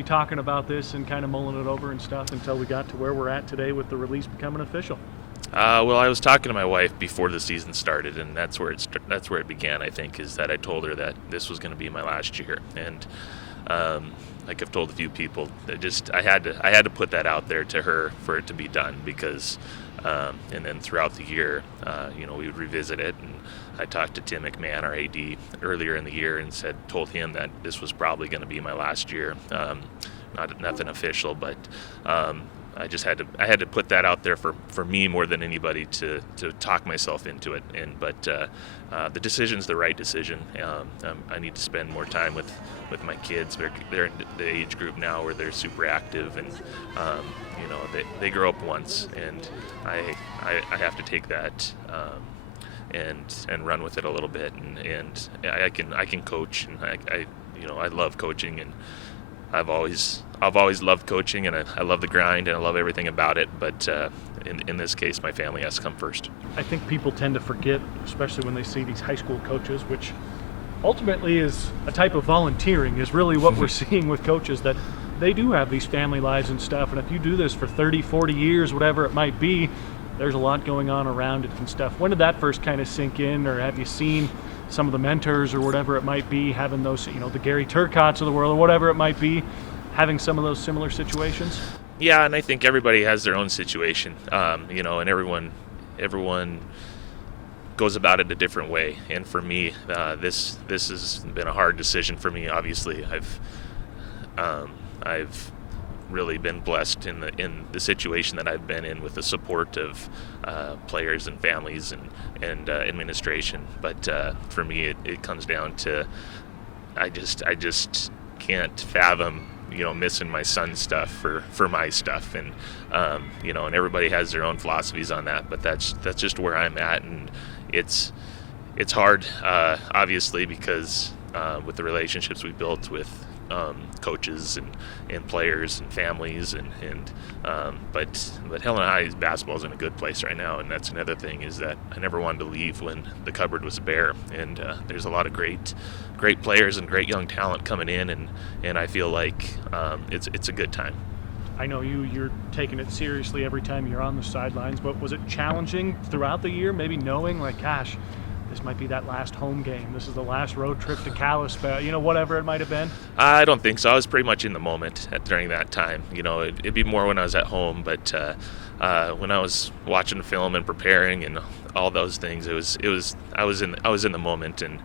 we talking about this and kind of mulling it over and stuff until we got to where we're at today with the release becoming official? Well, I was talking to my wife before the season started, and that's where it began. I think is that I told her that this was going to be my last year, and like I've told a few people, I had to put that out there to her for it to be done because, and then throughout the year, we would revisit it. And I talked to Tim McMahon, our AD, earlier in the year, and told him that this was probably going to be my last year. Nothing official, but. I had to put that out there for me more than anybody to talk myself into it. But the decision's the right decision. I need to spend more time with my kids. They're in the age group now where they're super active, and they grow up once, and I have to take that and run with it a little bit. And I can coach, and I love coaching, and I've always loved coaching, and I love the grind, and I love everything about it. But in this case, my family has to come first. I think people tend to forget, especially when they see these high school coaches, which ultimately is a type of volunteering, is really what we're seeing with coaches, that they do have these family lives and stuff. And if you do this for 30, 40 years, whatever it might be, there's a lot going on around it and stuff. When did that first kind of sink in, or have you seen some of the mentors or whatever it might be having those, the Gary Turcotts of the world or whatever it might be, having some of those similar situations? Yeah, and I think everybody has their own situation, and everyone goes about it a different way. And for me, this has been a hard decision for me. Obviously, I've really been blessed in the situation that I've been in with the support of players and families and administration. But for me, it comes down to I just can't fathom missing my son's stuff for my stuff, and and everybody has their own philosophies on that. But that's just where I'm at, and it's hard, obviously, because with the relationships we built with coaches and players and families, but Helena High basketball is in a good place right now, and that's another thing, is that I never wanted to leave when the cupboard was bare, and there's a lot of great players and great young talent coming in, and I feel like it's a good time. I know you're taking it seriously every time you're on the sidelines, but was it challenging throughout the year, maybe knowing like, gosh, this might be that last home game, this is the last road trip to Kalispell, whatever it might have been? I don't think so. I was pretty much in the moment during that time. It'd be more when I was at home, but when I was watching the film and preparing and all those things, I was in the moment, and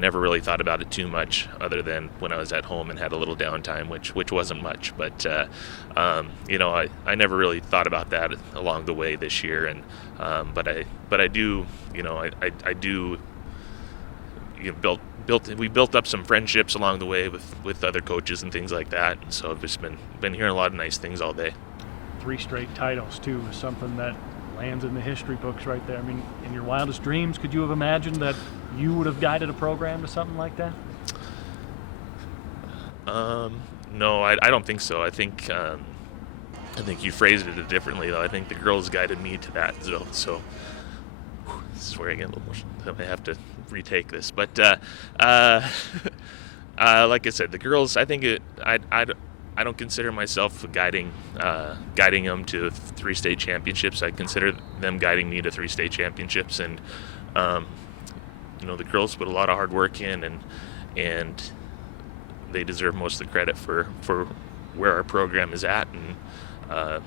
never really thought about it too much, other than when I was at home and had a little downtime, which wasn't much. But I never really thought about that along the way this year, and but I do, I do. We built up some friendships along the way with other coaches and things like that, and so I've just been hearing a lot of nice things all day. 3 straight titles too is something that lands in the history books right there. I mean, in your wildest dreams, could you have imagined that you would have guided a program to something like that? No, I don't think so. I think you phrased it differently, though. I think the girls guided me to that. So this is where I get a little emotional. I have to retake this, but like I said, the girls. I think I don't consider myself guiding them to 3 state championships. I consider them guiding me to 3 state championships, and the girls put a lot of hard work in, and they deserve most of the credit for where our program is at, and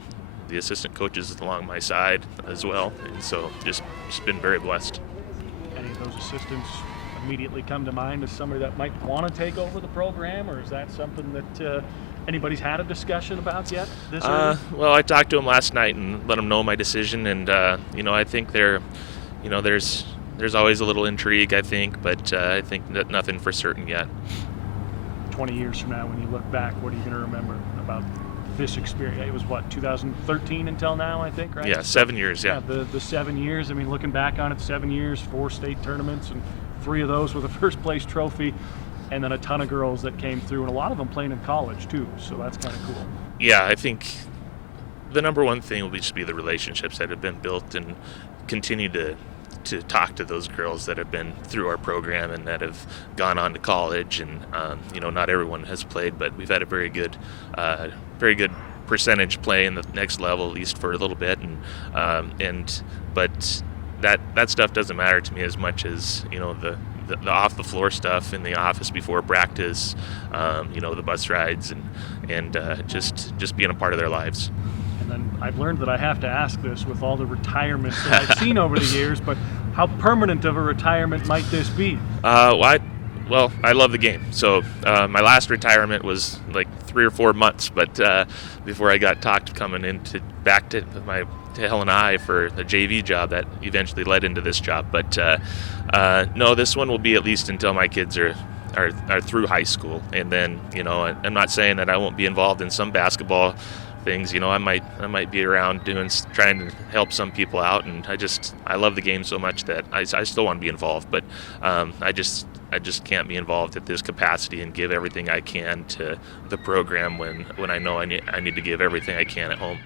the assistant coaches along my side as well, and so just been very blessed. Any of those assistants immediately come to mind as somebody that might want to take over the program, or is that something that anybody's had a discussion about yet this early? Well, I talked to them last night and let them know my decision, and I think there's always a little intrigue, I think, but I think that nothing for certain yet. 20 years from now, when you look back, what are you going to remember about this experience? It was 2013 until now, I think, right? Yeah, 7 years. Yeah. The 7 years. I mean, looking back on it, 7 years, 4 state tournaments, and 3 of those with a first place trophy, and then a ton of girls that came through, and a lot of them playing in college too. So that's kind of cool. Yeah, I think the number one thing will just be the relationships that have been built and continue to to talk to those girls that have been through our program and that have gone on to college. And not everyone has played, but we've had a very good percentage play in the next level, at least for a little bit. But that stuff doesn't matter to me as much as the off the floor stuff in the office before practice, the bus rides and just being a part of their lives. And then I've learned that I have to ask this with all the retirements that I've seen over the years, but how permanent of a retirement might this be? Well, I love the game. So my last retirement was like 3 or 4 months, but before I got talked coming back to Helena High for the JV job that eventually led into this job. But no, this one will be at least until my kids are through high school, and then I'm not saying that I won't be involved in some basketball things. I might be around trying to help some people out, and I love the game so much that I still want to be involved, but I just can't be involved at this capacity and give everything I can to the program when I know I need to give everything I can at home.